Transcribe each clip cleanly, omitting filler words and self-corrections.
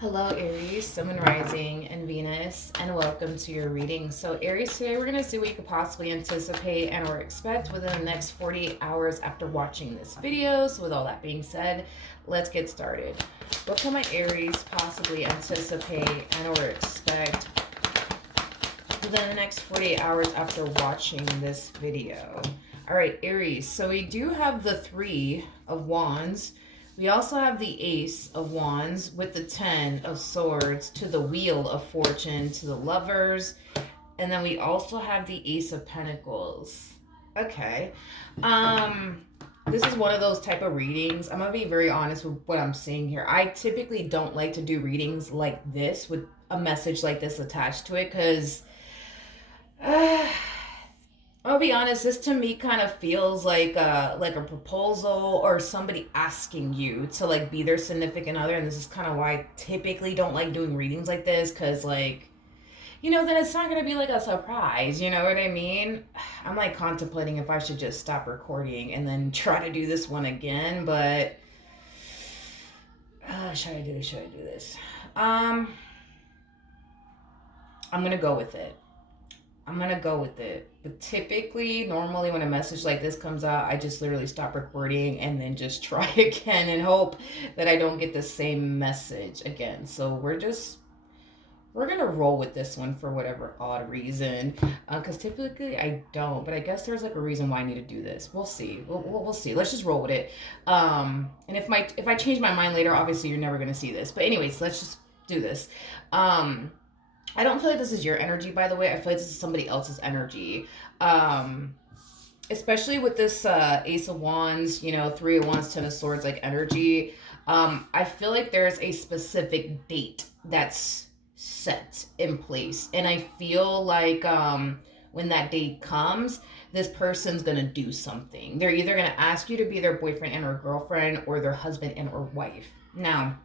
Hello, Aries, Sun and Rising, and Venus, and welcome to your reading. So, Aries, today we're going to see what you could possibly anticipate and or expect within the next 48 hours after watching this video. So, with all that being said, let's get started. What can my Aries possibly anticipate and or expect within the next 48 hours after watching this video? All right, Aries, so we do have the Three of Wands. We also have the Ace of Wands with the Ten of Swords to the Wheel of Fortune to the Lovers. And then we also have the Ace of Pentacles. Okay. This is one of those type of readings. I'm going to be very honest with what I'm saying here. I typically don't like to do readings like this with a message like this attached to it because I'll be honest, this to me kind of feels like a proposal or somebody asking you to like be their significant other, and this is kind of why I typically don't like doing readings like this, because then it's not gonna be like a surprise, you know what I mean? I'm like contemplating if I should just stop recording and then try to do this one again, but should I do this? I'm gonna go with it. But typically, normally, when a message like this comes out, I just literally stop recording and then just try again and hope that I don't get the same message again. So we're gonna roll with this one for whatever odd reason, because typically I don't. But I guess there's like a reason why I need to do this. We'll see. We'll see. Let's just roll with it. And if I change my mind later, obviously you're never gonna see this. But anyways, let's just do this. I don't feel like this is your energy, by the way. I feel like this is somebody else's energy. Especially with this Ace of Wands, Three of Wands, Ten of Swords, like energy. I feel like there's a specific date that's set in place. And I feel like when that date comes, this person's gonna do something. They're either gonna ask you to be their boyfriend and or girlfriend or their husband and or wife. Now,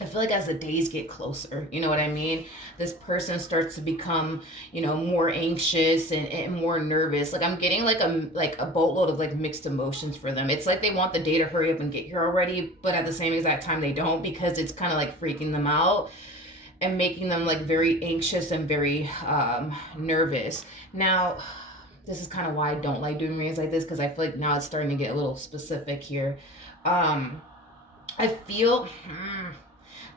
I feel like as the days get closer, you know what I mean? This person starts to become, more anxious and more nervous. Like I'm getting like a boatload of like mixed emotions for them. It's like they want the day to hurry up and get here already, but at the same exact time they don't, because it's kind of like freaking them out and making them like very anxious and very nervous. Now, this is kind of why I don't like doing readings like this, because I feel like now it's starting to get a little specific here. I feel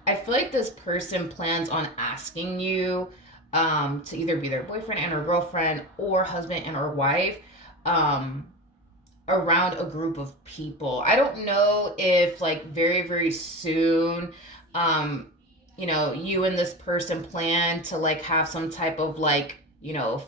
I feel like this person plans on asking you to either be their boyfriend and or girlfriend or husband and or wife around a group of people. I don't know if like very, very soon, you and this person plan to like have some type of like,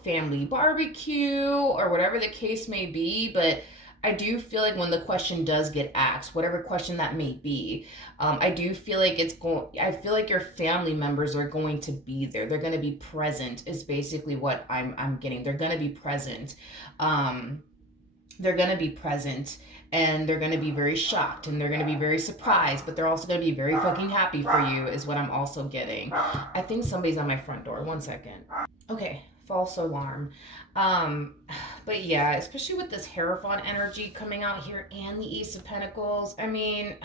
family barbecue or whatever the case may be, but I do feel like when the question does get asked, whatever question that may be, I do feel like I feel like your family members are going to be there. They're going to be present. Is basically what I'm getting. They're going to be present. They're going to be present, and they're going to be very shocked, and they're going to be very surprised, but they're also going to be very fucking happy for you. Is what I'm also getting. I think somebody's on my front door. 1 second. Okay, false alarm. But yeah, especially with this Hierophant energy coming out here and the Ace of Pentacles, I mean,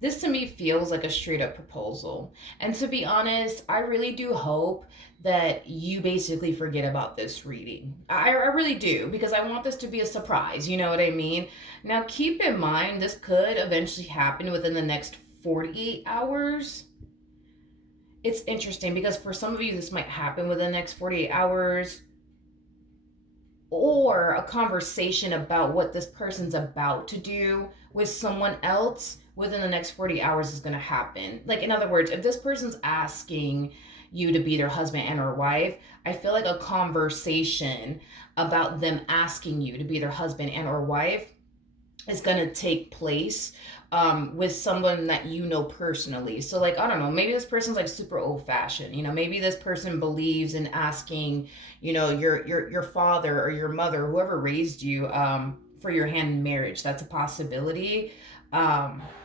this to me feels like a straight up proposal. And to be honest, I really do hope that you basically forget about this reading. I really do, because I want this to be a surprise, you know what I mean? Now, keep in mind, this could eventually happen within the next 48 hours. It's interesting because for some of you, this might happen within the next 48 hours, or a conversation about what this person's about to do with someone else within the next 40 hours is going to happen. Like, in other words, if this person's asking you to be their husband and or wife, I feel like a conversation about them asking you to be their husband and or wife is going to take place with someone that you know personally. So like, I don't know, maybe this person's like super old fashioned, maybe this person believes in asking, your father or your mother, whoever raised you, for your hand in marriage. That's a possibility.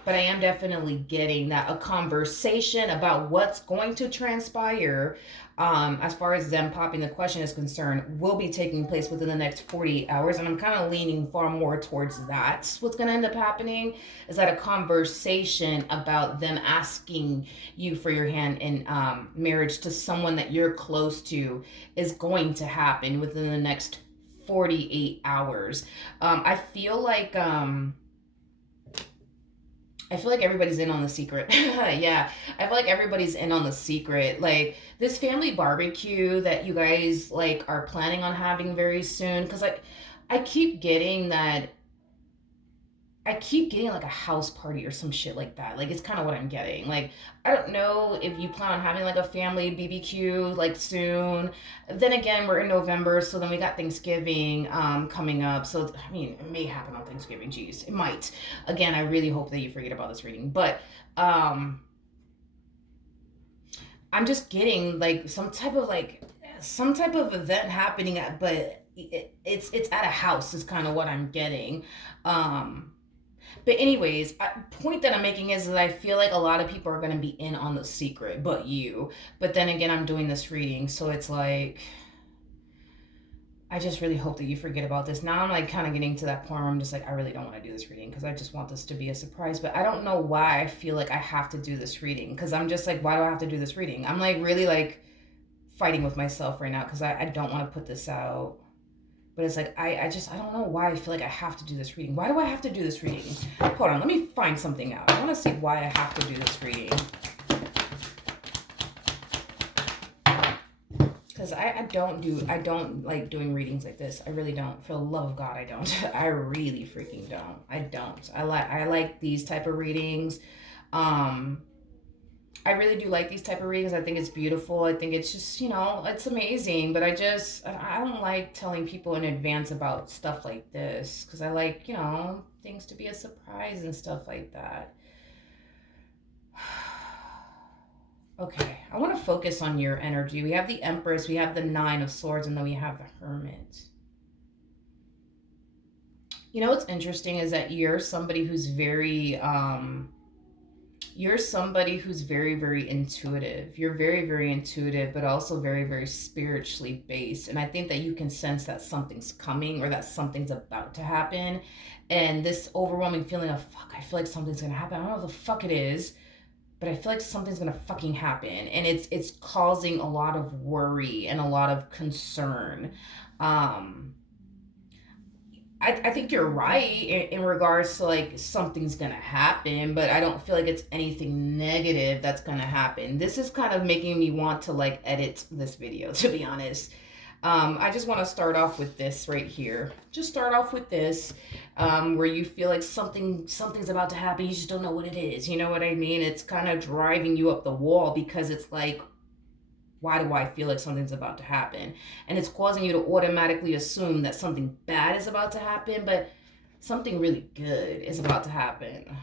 But I am definitely getting that a conversation about what's going to transpire, as far as them popping the question is concerned, will be taking place within the next 48 hours. And I'm kind of leaning far more towards that. What's going to end up happening is that a conversation about them asking you for your hand in marriage to someone that you're close to is going to happen within the next 48 hours. I feel like. I feel like everybody's in on the secret. Yeah, I feel like everybody's in on the secret. Like this family barbecue that you guys like are planning on having very soon. Cause like I keep getting that. I keep getting like a house party or some shit like that. Like it's kind of what I'm getting. Like I don't know if you plan on having like a family BBQ like soon. Then again, we're in November, so then we got Thanksgiving coming up. So I mean, it may happen on Thanksgiving. Jeez, it might. Again, I really hope that you forget about this reading. But um I'm just getting like some type of event happening at, but it's at a house is kind of what I'm getting. Um but anyways, point that I'm making is that I feel like a lot of people are going to be in on the secret, but you. But then again, I'm doing this reading, so it's like I just really hope that you forget about this. Now I'm like kind of getting to that point where I'm just like I really don't want to do this reading because I just want this to be a surprise. But I don't know why I feel like I have to do this reading because I'm just like why do I have to do this reading? I'm like really like fighting with myself right now because I don't want to put this out. But it's like I don't know why I feel like I have to do this reading. Why do I have to do this reading? Hold on, let me find something out. I want to see why I have to do this reading. Because I don't like doing readings like this. I really don't. For the love of God, I don't. I really freaking don't. I don't. I like these type of readings. Um I really do like these type of readings. I think it's beautiful. I think it's just, it's amazing. But I don't like telling people in advance about stuff like this because I like, things to be a surprise and stuff like that. Okay, I want to focus on your energy. We have the Empress, we have the Nine of Swords, and then we have the Hermit. You know what's interesting is that you're somebody who's very, very intuitive. You're very, very intuitive, but also very, very spiritually based. And I think that you can sense that something's coming or that something's about to happen. And this overwhelming feeling of, fuck, I feel like something's going to happen. I don't know what the fuck it is, but I feel like something's going to fucking happen. And it's causing a lot of worry and a lot of concern. Um, I think you're right in regards to like something's gonna happen, but I don't feel like it's anything negative that's gonna happen. This is kind of making me want to like edit this video, to be honest. I just want to start off with this right here. Just start off with this, where you feel like something's about to happen. You just don't know what it is. You know what I mean? It's kind of driving you up the wall because it's like, why do I feel like something's about to happen? And it's causing you to automatically assume that something bad is about to happen, but something really good is about to happen.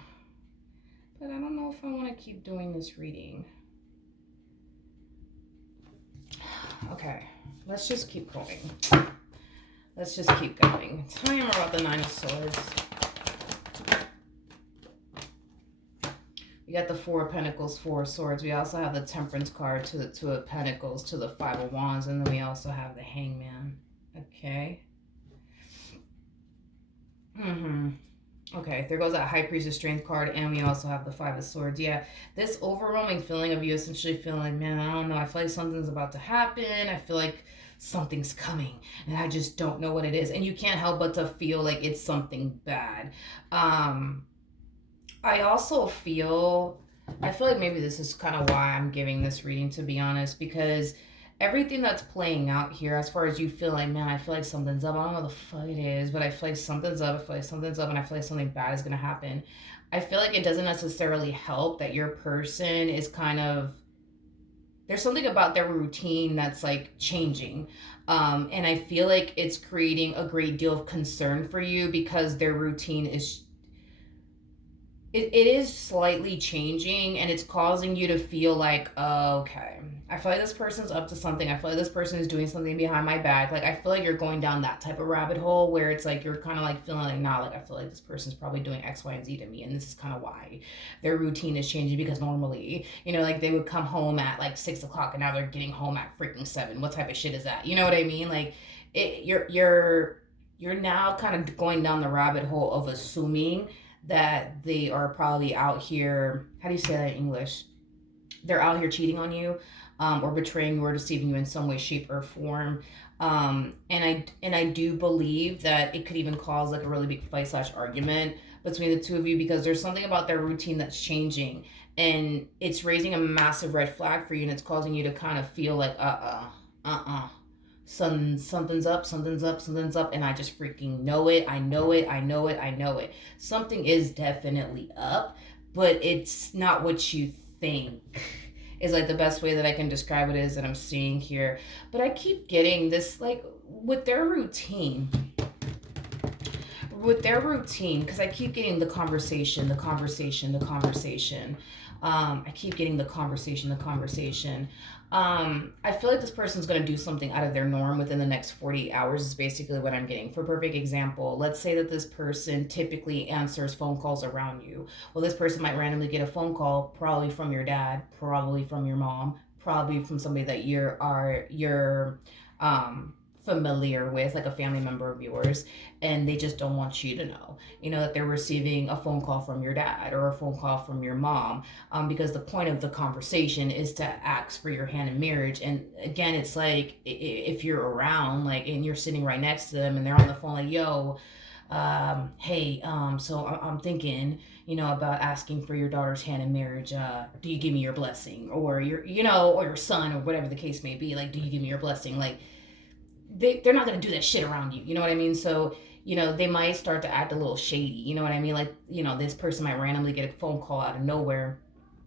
But I don't know if I want to keep doing this reading. Okay, let's just keep going. Let's just keep going. Tell me more about the Nine of Swords. We got the Four of Pentacles, Four of Swords. We also have the Temperance card to the Two of Pentacles, to the Five of Wands, and then we also have the Hangman. Okay. Okay, there goes that High Priest of Strength card, and we also have the Five of Swords. Yeah, this overwhelming feeling of you essentially feeling like, man, I don't know, I feel like something's about to happen. I feel like something's coming, and I just don't know what it is. And you can't help but to feel like it's something bad. I also I feel like maybe this is kind of why I'm giving this reading, to be honest, because everything that's playing out here, as far as you feel like, man, I feel like something's up. I don't know what the fuck it is, but I feel like something's up. I feel like something's up, and I feel like something bad is going to happen. I feel like it doesn't necessarily help that your person is kind of, there's something about their routine that's like changing. And I feel like it's creating a great deal of concern for you because their routine is it is slightly changing, and it's causing you to feel like, oh, okay, I feel like this person's up to something. I feel like this person is doing something behind my back. Like, I feel like you're going down that type of rabbit hole where it's like you're kind of like feeling like, nah, like I feel like this person's probably doing X, Y, and Z to me, and this is kind of why their routine is changing. Because normally, like they would come home at like 6 o'clock, and now they're getting home at freaking 7. What type of shit is that? You know what I mean? Like, you're now kind of going down the rabbit hole of assuming that they are probably out here. How do you say that in English? They're out here cheating on you, or betraying you or deceiving you in some way, shape, or form. And I do believe that it could even cause like a really big fight slash argument between the two of you, because there's something about their routine that's changing, and it's raising a massive red flag for you, and it's causing you to kind of feel like something's up, something's up, something's up, and I just freaking know it. I know it. I know it. I know it. Something is definitely up, but it's not what you think. Is like the best way that I can describe it is that I'm seeing here. But I keep getting this like with their routine, because I keep getting the conversation. I keep getting the conversation. I feel like this person's going to do something out of their norm within the next 48 hours, is basically what I'm getting. For perfect example, let's say that this person typically answers phone calls around you. Well, this person might randomly get a phone call, probably from your dad, probably from your mom, probably from somebody that you're familiar with, like a family member of yours, and they just don't want you to know, that they're receiving a phone call from your dad or a phone call from your mom, because the point of the conversation is to ask for your hand in marriage. And again, it's like if you're around, like, and you're sitting right next to them, and they're on the phone, like, yo, hey, so I'm thinking, about asking for your daughter's hand in marriage. Do you give me your blessing, or or your son, or whatever the case may be? Like, do you give me your blessing? Like, they're not going to do that shit around you. You know what I mean? So, they might start to act a little shady. You know what I mean? Like, this person might randomly get a phone call out of nowhere,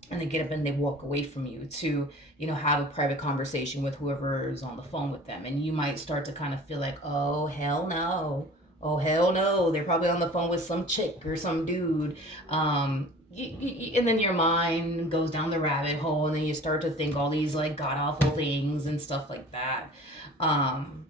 and they get up and they walk away from you to, have a private conversation with whoever is on the phone with them. And you might start to kind of feel like, oh, hell no. Oh, hell no. They're probably on the phone with some chick or some dude. And then your mind goes down the rabbit hole, and then you start to think all these like god awful things and stuff like that. Um,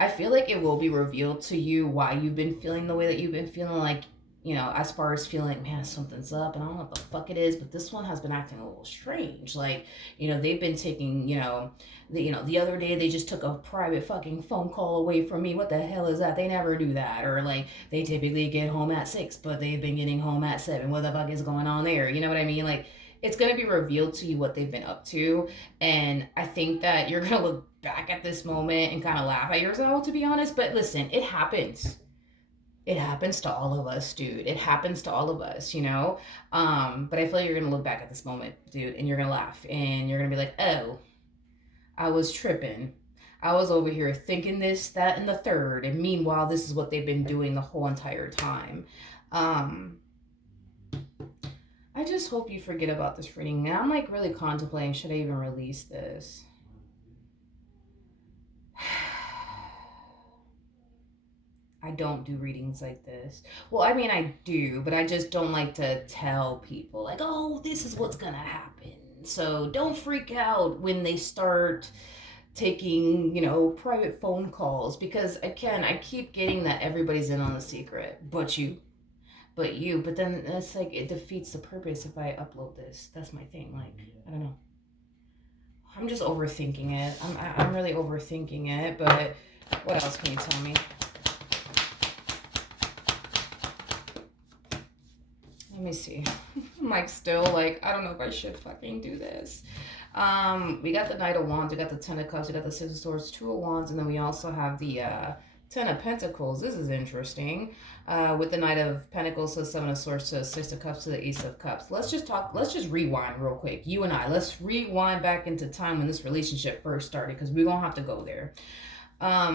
I feel like it will be revealed to you why you've been feeling the way that you've been feeling. Like, as far as feeling like, man, something's up, and I don't know what the fuck it is, but this one has been acting a little strange. Like, they've been taking, the other day they just took a private fucking phone call away from me. What the hell is that? They never do that. Or like, they typically get home at 6, but they've been getting home at 7. What the fuck is going on there? You know what I mean? Like, it's going to be revealed to you what they've been up to. And I think that you're going to look back at this moment and kind of laugh at yourself, to be honest. But listen, it happens. It happens to all of us, dude. It happens to all of us. But I feel like you're going to look back at this moment, dude, and you're going to laugh. And you're going to be like, oh, I was tripping. I was over here thinking this, that, and the third. And meanwhile, this is what they've been doing the whole entire time. I just hope you forget about this reading. Now I'm like really contemplating, should I even release this? I don't do readings like this. Well, I mean, I do, but I just don't like to tell people, like, oh, this is what's gonna happen. So don't freak out when they start taking, private phone calls, because again, I keep getting that everybody's in on the secret, but then it's like it defeats the purpose if I upload this. That's my thing. Like, I don't know. I'm just overthinking it. I'm really overthinking it. But what else can you tell me? Let me see. I'm like still like, I don't know if I should fucking do this. We got the Knight of Wands, we got the Ten of Cups, we got the Six of Swords, Two of Wands, and then we also have the Ten of Pentacles. This is interesting. With the Knight of Pentacles to the Seven of Swords to the Six of Cups to the Ace of Cups. Let's just rewind real quick. You and I, let's rewind back into time when this relationship first started, because we're gonna have to go there. I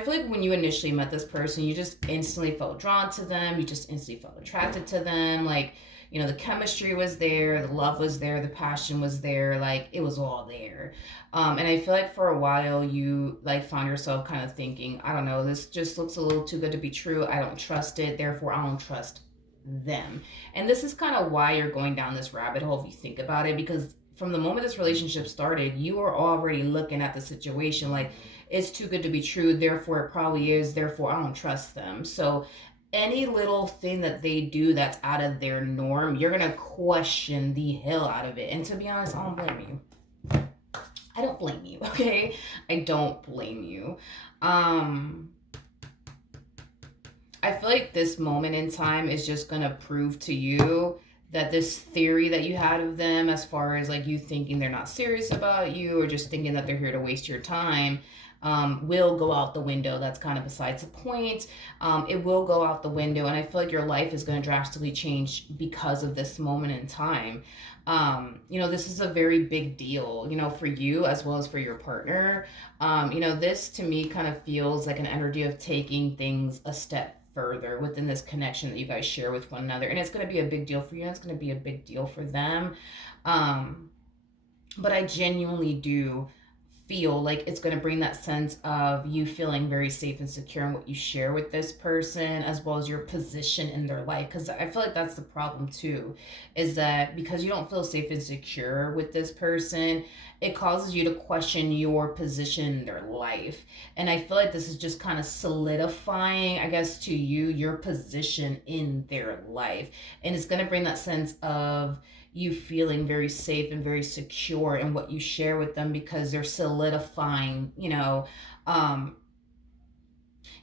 feel like when you initially met this person, you just instantly felt drawn to them. You just instantly felt attracted to them. Like, The chemistry was there, the love was there, the passion was there, like it was all there. And I feel like for a while you like found yourself kind of thinking, I don't know, this just looks a little too good to be true. I don't trust it, therefore I don't trust them. And this is kind of why you're going down this rabbit hole if you think about it, because from the moment this relationship started, you were already looking at the situation like it's too good to be true, therefore it probably is, therefore I don't trust them. So any little thing that they do that's out of their norm, you're gonna question the hell out of it. And to be honest, I don't blame you. I don't blame you, okay? I don't blame you. Um, I feel like this moment in time is just gonna prove to you that this theory that you had of them, as far as like you thinking they're not serious about you or just thinking that they're here to waste your time, will go out the window. That's kind of besides the point. It will go out the window, and I feel like your life is going to drastically change because of this moment in time. This is a very big deal, for you as well as for your partner. This to me kind of feels like an energy of taking things a step further within this connection that you guys share with one another. And it's going to be a big deal for you, and it's going to be a big deal for them. Um, but I genuinely do feel like it's going to bring that sense of you feeling very safe and secure in what you share with this person, as well as your position in their life. Because I feel like that's the problem too, is that because you don't feel safe and secure with this person, it causes you to question your position in their life. And I feel like this is just kind of solidifying, I guess, to you, your position in their life. And it's going to bring that sense of you feeling very safe and very secure in what you share with them, because they're solidifying, um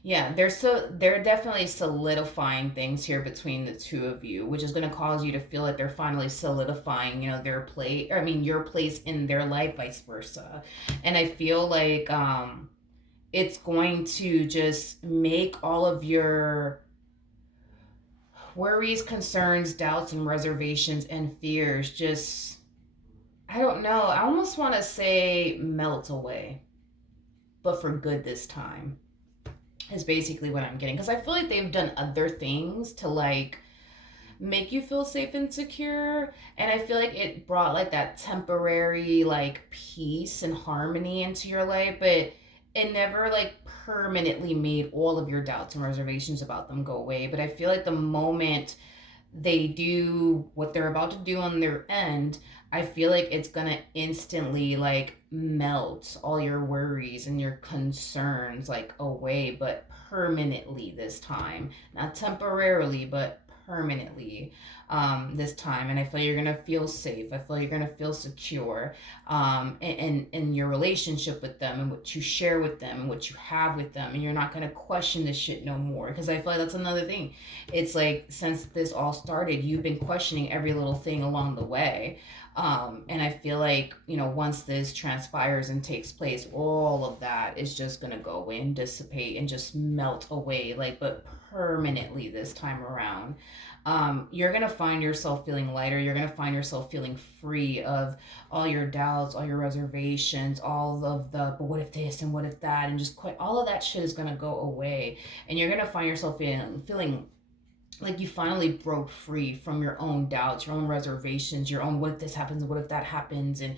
yeah, they're definitely solidifying things here between the two of you, which is going to cause you to feel like they're finally solidifying, their place, or I mean your place in their life, vice versa. And I feel like it's going to just make all of your worries, concerns, doubts, and reservations and fears just, I don't know, I almost want to say melt away, but for good this time, is basically what I'm getting. Because I feel like they've done other things to like make you feel safe and secure. And I feel like it brought like that temporary like peace and harmony into your life, but it never like permanently made all of your doubts and reservations about them go away. But I feel like the moment they do what they're about to do on their end, I feel like it's gonna instantly like melt all your worries and your concerns like away, but permanently this time. Not temporarily, but permanently, this time. And I feel you're gonna feel safe. I feel you're gonna feel secure, in your relationship with them and what you share with them and what you have with them. And you're not gonna question this shit no more. Because I feel like that's another thing. It's like since this all started, you've been questioning every little thing along the way. And I feel like, once this transpires and takes place, all of that is just going to go away and dissipate and just melt away, like, but permanently this time around. You're going to find yourself feeling lighter. You're going to find yourself feeling free of all your doubts, all your reservations, all of the, but what if this and what if that, and just quite all of that shit is going to go away. And you're going to find yourself feeling like you finally broke free from your own doubts, your own reservations, your own what if this happens and what if that happens, and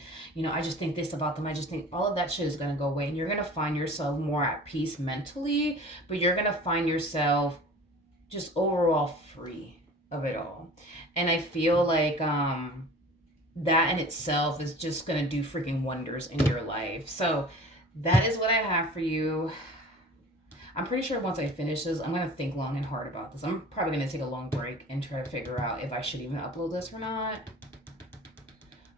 I just think this about them, I just think all of that shit is going to go away, and you're going to find yourself more at peace mentally, but you're going to find yourself just overall free of it all. And I feel like that in itself is just going to do freaking wonders in your life. So that is what I have for you. I'm pretty sure once I finish this, I'm going to think long and hard about this. I'm probably going to take a long break and try to figure out if I should even upload this or not.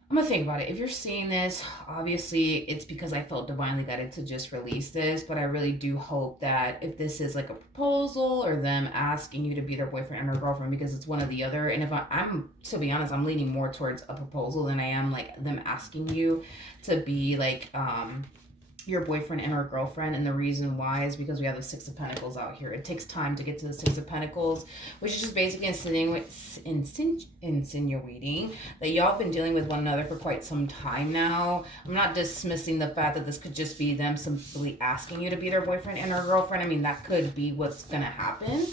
I'm going to think about it. If you're seeing this, obviously it's because I felt divinely guided to just release this, but I really do hope that if this is like a proposal or them asking you to be their boyfriend or girlfriend, because it's one or the other, and if I'm to be honest, I'm leaning more towards a proposal than I am like them asking you to be like, your boyfriend and or girlfriend, and the reason why is because we have the Six of Pentacles out here. It takes time to get to the Six of Pentacles, which is just basically insinuating that y'all have been dealing with one another for quite some time now. I'm not dismissing the fact that this could just be them simply asking you to be their boyfriend and or girlfriend. I mean, that could be what's gonna happen.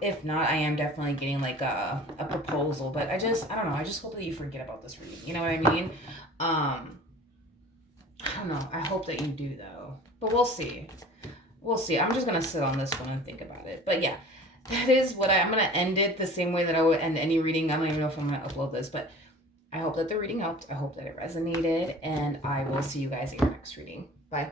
If not, I am definitely getting like a proposal, but I don't know, I just hope that you forget about this reading, you know what I mean? I don't know. I hope that you do, though. But we'll see. We'll see. I'm just going to sit on this one and think about it. But yeah, that is what I'm going to end it the same way that I would end any reading. I don't even know if I'm going to upload this, but I hope that the reading helped. I hope that it resonated. And I will see you guys in your next reading. Bye.